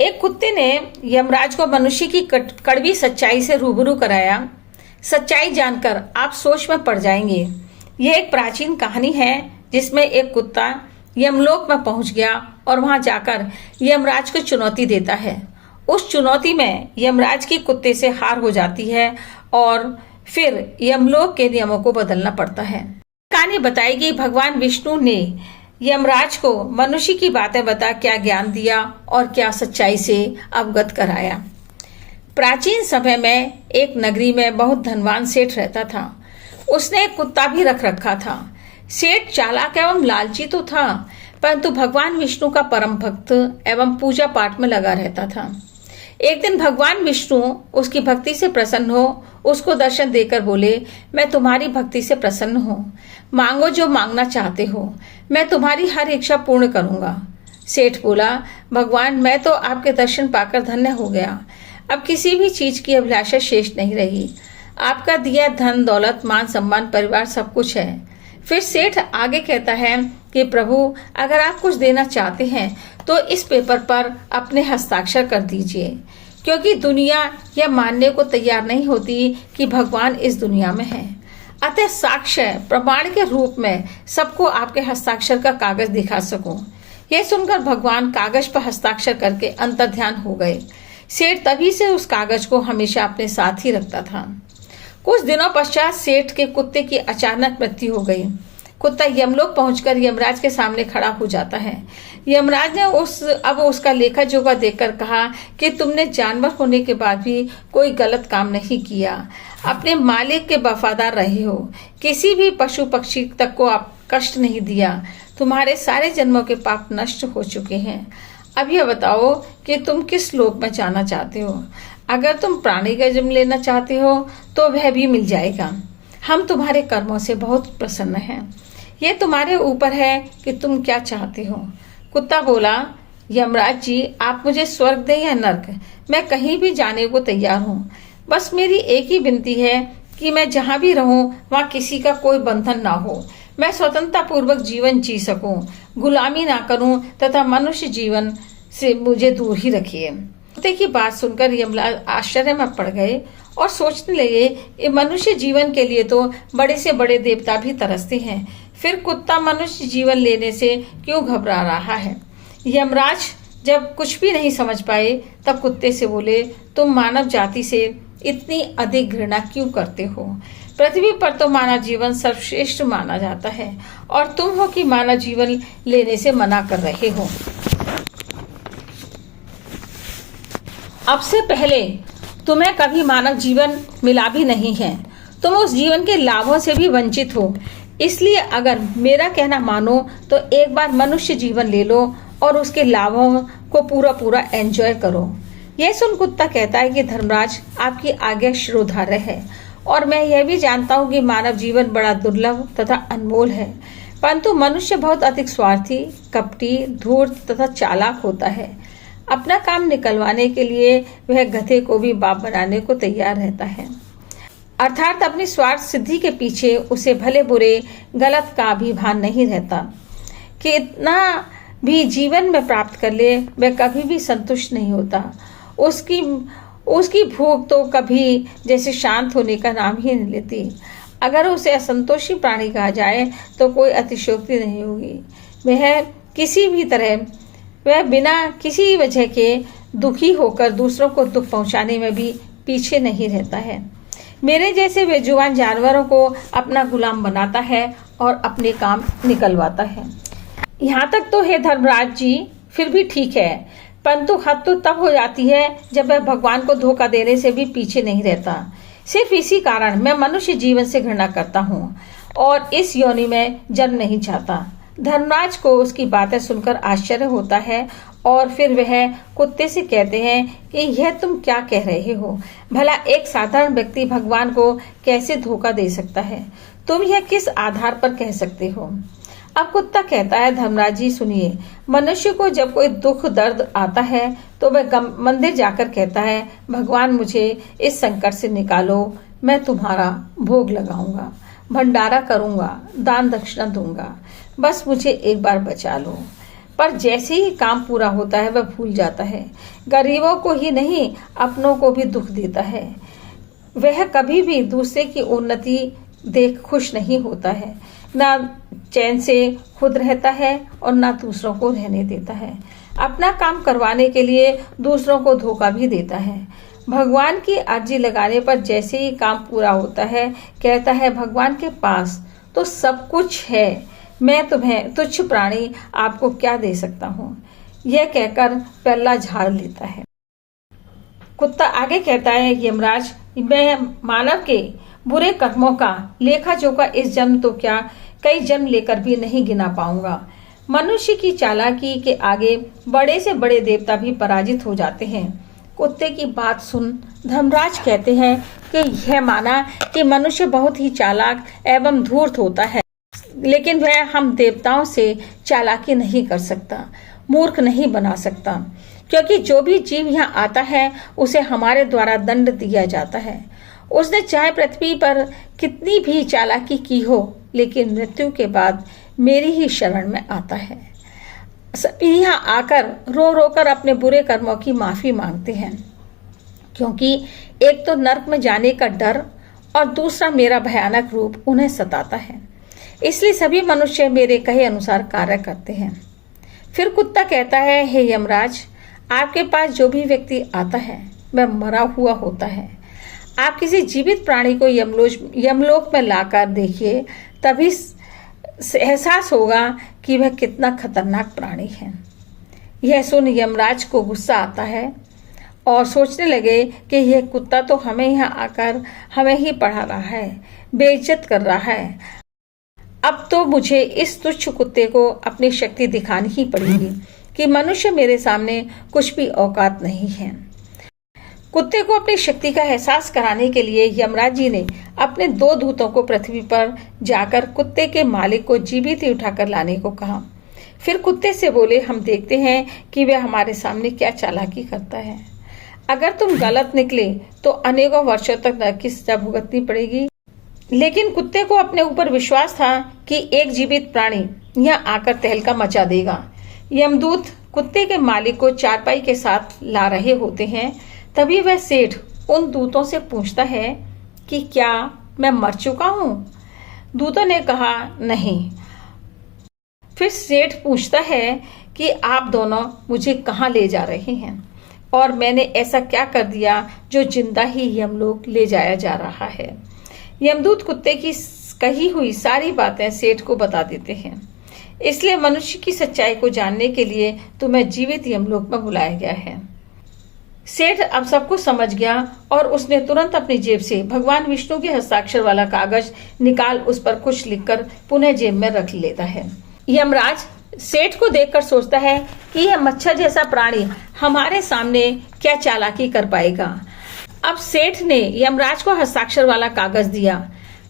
एक कुत्ते ने यमराज को मनुष्य की कड़वी सच्चाई से रूबरू कराया। सच्चाई जानकर आप सोच में पड़ जाएंगे। यह एक प्राचीन कहानी है जिसमें एक कुत्ता यमलोक में पहुंच गया और वहां जाकर यमराज को चुनौती देता है। उस चुनौती में यमराज की कुत्ते से हार हो जाती है और फिर यमलोक के नियमों को बदलना पड़ता है। कहानी बताएगी भगवान विष्णु ने यमराज को मनुष्य की बातें बता क्या ज्ञान दिया और क्या सच्चाई से अवगत कराया। प्राचीन समय में एक नगरी में बहुत धनवान सेठ रहता था। उसने एक कुत्ता भी रख रखा था। सेठ चालाक एवं लालची तो था, परंतु भगवान विष्णु का परम भक्त एवं पूजा पाठ में लगा रहता था। एक दिन भगवान विष्णु उसकी भक्ति से प्रसन्न हो उसको दर्शन देकर बोले, मैं तुम्हारी भक्ति से प्रसन्न हूँ, मांगो जो मांगना चाहते हो, मैं तुम्हारी हर इच्छा पूर्ण करूंगा। सेठ बोला, भगवान मैं तो आपके दर्शन पाकर धन्य हो गया, अब किसी भी चीज की अभिलाषा शेष नहीं रही। आपका दिया धन दौलत मान सम्मान परिवार सब कुछ है। फिर सेठ आगे कहता है कि प्रभु अगर आप कुछ देना चाहते हैं तो इस पेपर पर अपने हस्ताक्षर कर दीजिए, क्योंकि दुनिया यह मानने को तैयार नहीं होती कि भगवान इस दुनिया में है। अतः साक्ष्य प्रमाण के रूप में सबको आपके हस्ताक्षर का कागज दिखा सकूं। यह सुनकर भगवान कागज पर हस्ताक्षर करके अंतर्ध्यान हो गए। सेठ तभी से उस कागज को हमेशा अपने साथ ही रखता था। कुछ दिनों पश्चात सेठ के कुत्ते की अचानक मृत्यु हो गई। कुत्ता यमलोक पहुंचकर यमराज के सामने खड़ा हो जाता है। यमराज ने अब उसका लेखा जोखा देखकर कहा कि तुमने जानवर होने के बाद भी कोई गलत काम नहीं किया, अपने मालिक के वफादार रहे हो, किसी भी पशु पक्षी तक को आप कष्ट नहीं दिया, तुम्हारे सारे जन्मों के पाप नष्ट हो चुके हैं। अब यह बताओ कि तुम किस लोक में जाना चाहते हो। अगर तुम प्राणी का जन्म लेना चाहते हो तो वह भी मिल जाएगा। हम तुम्हारे कर्मों से बहुत प्रसन्न हैं। ये तुम्हारे ऊपर है कि तुम क्या चाहते हो। कुत्ता बोला, यमराज जी आप मुझे स्वर्ग दें या नर्क, मैं कहीं भी जाने को तैयार हूँ। बस मेरी एक ही विनती है कि मैं जहाँ भी रहूँ वहाँ किसी का कोई बंधन ना हो, मैं स्वतंत्रता पूर्वक जीवन जी सकूं, गुलामी ना करूं तथा मनुष्य जीवन से मुझे दूर ही रखिए। कुत्ते की बात सुनकर यमराज आश्चर्य में पड़ गए और सोचने लगे कि मनुष्य जीवन के लिए तो बड़े से बड़े देवता भी तरसते हैं, फिर कुत्ता मनुष्य जीवन लेने से क्यों घबरा रहा है। यमराज जब कुछ भी नहीं समझ पाए तब कुत्ते से बोले, तुम मानव जाति से इतनी अधिक घृणा क्यों करते हो। पृथ्वी पर तो मानव जीवन सर्वश्रेष्ठ माना जाता है और तुम हो कि मानव जीवन लेने से मना कर रहे हो। अब से पहले तुम्हें कभी मानव जीवन मिला भी नहीं है, तुम उस जीवन के लाभों से भी वंचित हो। इसलिए अगर मेरा कहना मानो तो एक बार मनुष्य जीवन ले लो और उसके लाभों को पूरा एंजॉय करो। यह सुन कुत्ता कहता है कि धर्मराज आपकी आज्ञा शिरोधार्य है और मैं यह भी जानता हूँ कि मानव जीवन बड़ा दुर्लभ तथा अनमोल है, परंतु मनुष्य बहुत अधिक स्वार्थी, कपटी, धूर्त तथा चालाक होता है। अपना काम निकलवाने के लिए वह गधे को भी बाप बनाने को तैयार रहता है, अर्थात अपनी स्वार्थ सिद्धि के पीछे उसे भले बुरे गलत का भी भान नहीं रहता। कि इतना भी जीवन में प्राप्त कर ले वह कभी भी संतुष्ट नहीं होता। उसकी भूख तो कभी जैसे शांत होने का नाम ही नहीं लेती। अगर उसे असंतोषी प्राणी कहा जाए तो कोई अतिशयोक्ति नहीं होगी। वह बिना किसी वजह के दुखी होकर दूसरों को दुख पहुंचाने में भी पीछे नहीं रहता है। मेरे जैसे बेजुबान जानवरों को अपना गुलाम बनाता है और अपने काम निकलवाता है। यहाँ तक तो है धर्मराज जी फिर भी ठीक है, परंतु हद तो तब हो जाती है जब वह भगवान को धोखा देने से भी पीछे नहीं रहता। सिर्फ इसी कारण मैं मनुष्य जीवन से घृणा करता हूँ और इस योनि में जन्म नहीं चाहता। धर्मराज को उसकी बातें सुनकर आश्चर्य होता है और फिर वह कुत्ते से कहते हैं कि यह तुम क्या कह रहे हो। भला एक साधारण व्यक्ति भगवान को कैसे धोखा दे सकता है, तुम यह किस आधार पर कह सकते हो। अब कुत्ता कहता है, धर्मराज जी सुनिए, मनुष्य को जब कोई दुख दर्द आता है तो वह मंदिर जाकर कहता है, भगवान मुझे इस संकट से निकालो, मैं तुम्हारा भोग लगाऊंगा, भंडारा करूंगा, दान दक्षिणा दूंगा, बस मुझे एक बार बचा लो। पर जैसे ही काम पूरा होता है वह भूल जाता है। गरीबों को ही नहीं, अपनों को भी दुख देता है। वह कभी भी दूसरे की उन्नति देख खुश नहीं होता है, ना चैन से खुद रहता है और ना दूसरों को रहने देता है। अपना काम करवाने के लिए दूसरों को धोखा भी देता है। भगवान की अर्जी लगाने पर जैसे ही काम पूरा होता है कहता है, भगवान के पास तो सब कुछ है, मैं तुम्हें तुच्छ प्राणी आपको क्या दे सकता हूँ। यह कहकर पल्ला झाड़ लेता है। कुत्ता आगे कहता है, यमराज, मैं मानव के बुरे कर्मों का लेखा जोखा इस जन्म तो क्या कई जन्म लेकर भी नहीं गिना पाऊंगा। मनुष्य की चालाकी के आगे बड़े से बड़े देवता भी पराजित हो जाते हैं। कुत्ते की बात सुन धर्मराज कहते हैं कि यह माना कि मनुष्य बहुत ही चालाक एवं धूर्त होता है, लेकिन वह हम देवताओं से चालाकी नहीं कर सकता, मूर्ख नहीं बना सकता, क्योंकि जो भी जीव यहाँ आता है उसे हमारे द्वारा दंड दिया जाता है। उसने चाहे पृथ्वी पर कितनी भी चालाकी की हो, लेकिन मृत्यु के बाद मेरी ही शरण में आता है। सभी यहाँ आकर रो रो कर अपने बुरे कर्मों की माफी मांगते हैं, क्योंकि एक तो नरक में जाने का डर और दूसरा मेरा भयानक रूप उन्हें सताता है। इसलिए सभी मनुष्य मेरे कहे अनुसार कार्य करते हैं। फिर कुत्ता कहता है, हे यमराज, आपके पास जो भी व्यक्ति आता है वह मरा हुआ होता है। आप किसी जीवित प्राणी को यमलोक में लाकर देखिए, तभी एहसास होगा कि वह कितना खतरनाक प्राणी है। यह सुन यमराज को गुस्सा आता है और सोचने लगे कि यह कुत्ता तो हमें यहाँ आकर हमें ही पढ़ा रहा है, बेइज्जत कर रहा है। अब तो मुझे इस तुच्छ कुत्ते को अपनी शक्ति दिखानी ही पड़ेगी कि मनुष्य मेरे सामने कुछ भी औकात नहीं है। कुत्ते को अपनी शक्ति का एहसास कराने के लिए यमराज जी ने अपने 2 दूतों को पृथ्वी पर जाकर कुत्ते के मालिक को जीवित ही उठाकर लाने को कहा। फिर कुत्ते से बोले, हम देखते हैं कि वह हमारे सामने क्या चालाकी करता है। अगर तुम गलत निकले तो अनेकों वर्षों तक नरक की सजा भुगतनी पड़ेगी। लेकिन कुत्ते को अपने ऊपर विश्वास था कि एक जीवित प्राणी यहाँ आकर तहलका मचा देगा। यमदूत कुत्ते के मालिक को चारपाई के साथ ला रहे होते हैं, तभी वह सेठ उन दूतों से पूछता है कि क्या मैं मर चुका हूँ? दूतों ने कहा, नहीं। फिर सेठ पूछता है कि आप दोनों मुझे कहाँ ले जा रहे हैं और मैंने ऐसा क्या कर दिया जो जिंदा ही यमलोक ले जाया जा रहा है। यमदूत कुत्ते की कही हुई सारी बातें सेठ को बता देते हैं। इसलिए मनुष्य की सच्चाई को जानने के लिए तुम्हें जीवित यमलोक में बुलाया गया है। सेठ अब सब कुछ समझ गया और उसने तुरंत अपनी जेब से भगवान विष्णु के हस्ताक्षर वाला कागज निकाल उस पर कुछ लिखकर पुनः जेब में रख लेता है। यमराज सेठ को देखकर सोचता है कि यह मच्छर जैसा प्राणी हमारे सामने क्या चालाकी कर पाएगा। अब सेठ ने यमराज को हस्ताक्षर वाला कागज दिया।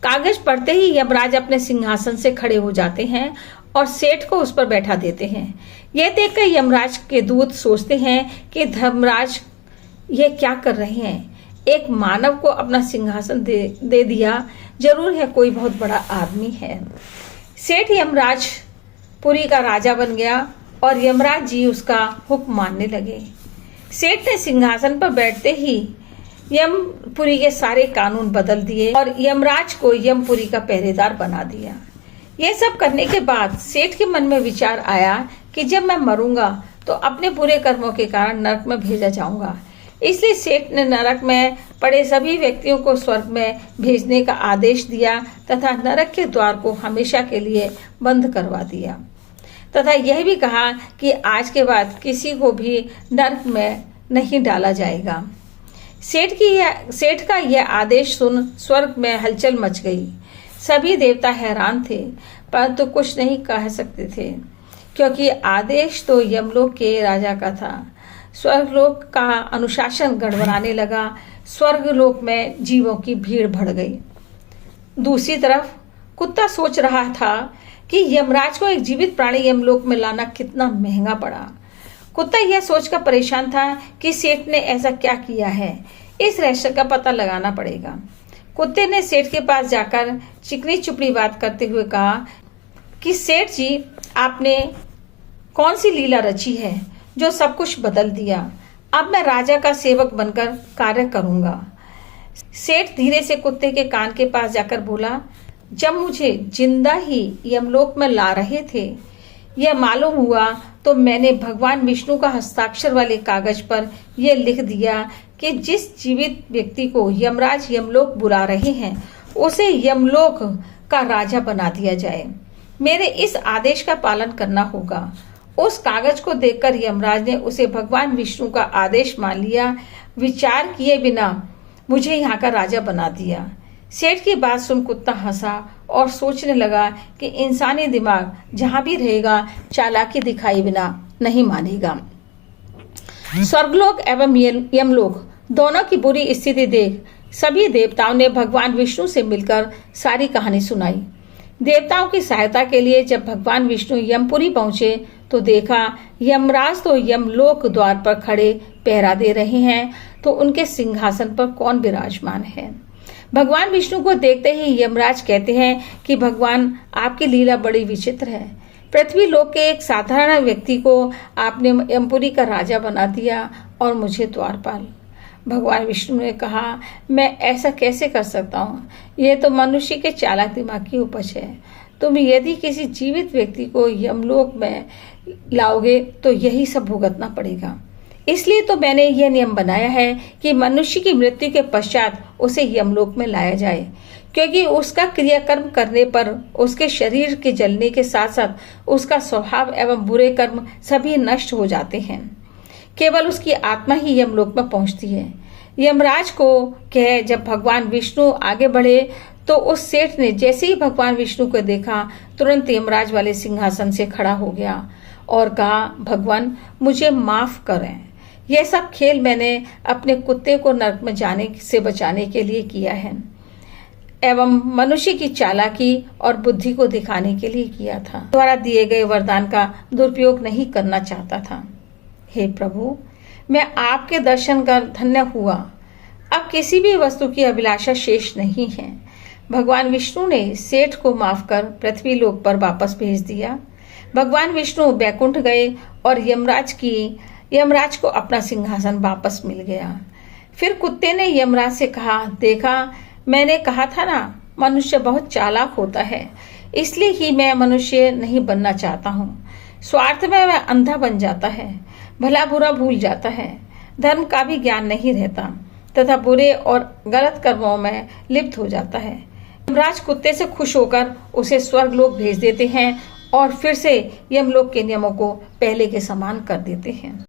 कागज पढ़ते ही यमराज अपने सिंहासन से खड़े हो जाते हैं और सेठ को उस पर बैठा देते हैं। यह देखकर यमराज के दूत सोचते हैं कि धर्मराज ये क्या कर रहे हैं, एक मानव को अपना सिंहासन दे दिया, जरूर है कोई बहुत बड़ा आदमी है। सेठ यमराज पुरी का राजा बन गया और यमराज जी उसका हुक्म मानने लगे। सेठ ने सिंहासन पर बैठते ही यमपुरी के सारे कानून बदल दिए और यमराज को यमपुरी का पहरेदार बना दिया। यह सब करने के बाद सेठ के मन में विचार आया कि जब मैं मरूंगा तो अपने बुरे कर्मों के कारण नरक में भेजा जाऊंगा। इसलिए सेठ ने नरक में पड़े सभी व्यक्तियों को स्वर्ग में भेजने का आदेश दिया तथा नरक के द्वार को हमेशा के लिए बंद करवा दिया तथा यह भी कहा कि आज के बाद किसी को भी नरक में नहीं डाला जाएगा। सेठ का यह आदेश सुन स्वर्ग में हलचल मच गई। सभी देवता हैरान थे, परंतु कुछ नहीं कह सकते थे, क्योंकि आदेश तो यमलोक के राजा का था। स्वर्गलोक का अनुशासन गड़बड़ाने लगा। स्वर्गलोक में जीवों की भीड़ बढ़ गई। दूसरी तरफ कुत्ता सोच रहा था कि यमराज को एक जीवित प्राणी यमलोक में लाना कितना महंगा पड़ा। कुत्ता यह सोचकर परेशान था कि सेठ ने ऐसा क्या किया है, इस रहस्य का पता लगाना पड़ेगा। कुत्ते ने सेठ के पास जाकर चिकनी चुपड़ी बात करते हुए कहा कि सेठ जी, आपने कौन सी लीला रची है जो सब कुछ बदल दिया। अब मैं राजा का सेवक बनकर कार्य करूंगा। सेठ धीरे से कुत्ते के कान के पास जाकर बोला, जब मुझे जिंदा ही यमलोक में ला रहे थे, यह मालूम हुआ तो मैंने भगवान विष्णु का हस्ताक्षर वाले कागज पर यह लिख दिया कि जिस जीवित व्यक्ति को यमराज यमलोक बुला रहे हैं उसे यमलोक का राजा बना दिया जाए। मेरे इस आदेश का पालन करना होगा। उस कागज को देखकर यमराज ने उसे भगवान विष्णु का आदेश मान लिया। विचार किए बिना मुझे यहाँ का राजा बना दिया। सेठ की बात सुन कुत्ता हंसा और सोचने लगा कि इंसानी दिमाग जहाँ भी रहेगा चालाकी दिखाई बिना नहीं मानेगा। स्वर्गलोक एवं यमलोक दोनों की बुरी स्थिति देख सभी देवताओं ने भगवान विष्णु से मिलकर सारी कहानी सुनाई। देवताओं की सहायता के लिए जब भगवान विष्णु यमपुरी पहुंचे तो देखा यमराज तो यमलोक द्वार पर खड़े पहरा दे रहे हैं, तो उनके सिंहासन पर कौन विराजमान है। भगवान विष्णु को देखते ही यमराज कहते हैं कि भगवान आपकी लीला बड़ी विचित्र है। पृथ्वी लोक के एक साधारण व्यक्ति को आपने यमपुरी का राजा बना दिया और मुझे द्वारपाल। भगवान विष्णु ने कहा, मैं ऐसा कैसे कर सकता हूँ, यह तो मनुष्य के चालाक दिमाग की उपज है। तुम यदि किसी जीवित व्यक्ति को यमलोक में लाओगे तो यही सब भुगतना पड़ेगा। इसलिए तो मैंने यह नियम बनाया है कि मनुष्य की मृत्यु के पश्चात उसे यमलोक में लाया जाए, क्योंकि उसका क्रियाकर्म करने पर उसके शरीर के जलने के साथ साथ उसका स्वभाव एवं बुरे कर्म सभी नष्ट हो जाते हैं। केवल उसकी आत्मा ही यमलोक में पहुंचती है। यमराज को कह जब भगवान विष्णु आगे बढ़े तो उस सेठ ने जैसे ही भगवान विष्णु को देखा तुरंत यमराज वाले सिंहासन से खड़ा हो गया और कहा, भगवान मुझे माफ करें। यह सब खेल मैंने अपने कुत्ते को नरक में जाने से बचाने के लिए किया है एवं मनुष्य की चालाकी और बुद्धि को दिखाने के लिए किया था। द्वारा दिए गए वरदान का दुरुपयोग नहीं करना चाहता था। हे प्रभु, मैं आपके दर्शन कर धन्य हुआ। अब किसी भी वस्तु की अभिलाषा शेष नहीं है। भगवान विष्णु ने सेठ को माफ कर पृथ्वी लोक पर वापस भेज दिया। भगवान विष्णु बैकुंठ गए और यमराज को अपना सिंहासन वापस मिल गया। फिर कुत्ते ने यमराज से कहा, देखा मैंने कहा था ना, मनुष्य बहुत चालाक होता है, इसलिए ही मैं मनुष्य नहीं बनना चाहता हूँ। स्वार्थ में वह अंधा बन जाता है, भला बुरा भूल जाता है, धर्म का भी ज्ञान नहीं रहता तथा बुरे और गलत कर्मों में लिप्त हो जाता है। यमराज कुत्ते से खुश होकर उसे स्वर्गलोक भेज देते हैं और फिर से यमलोक के नियमों को पहले के समान कर देते हैं।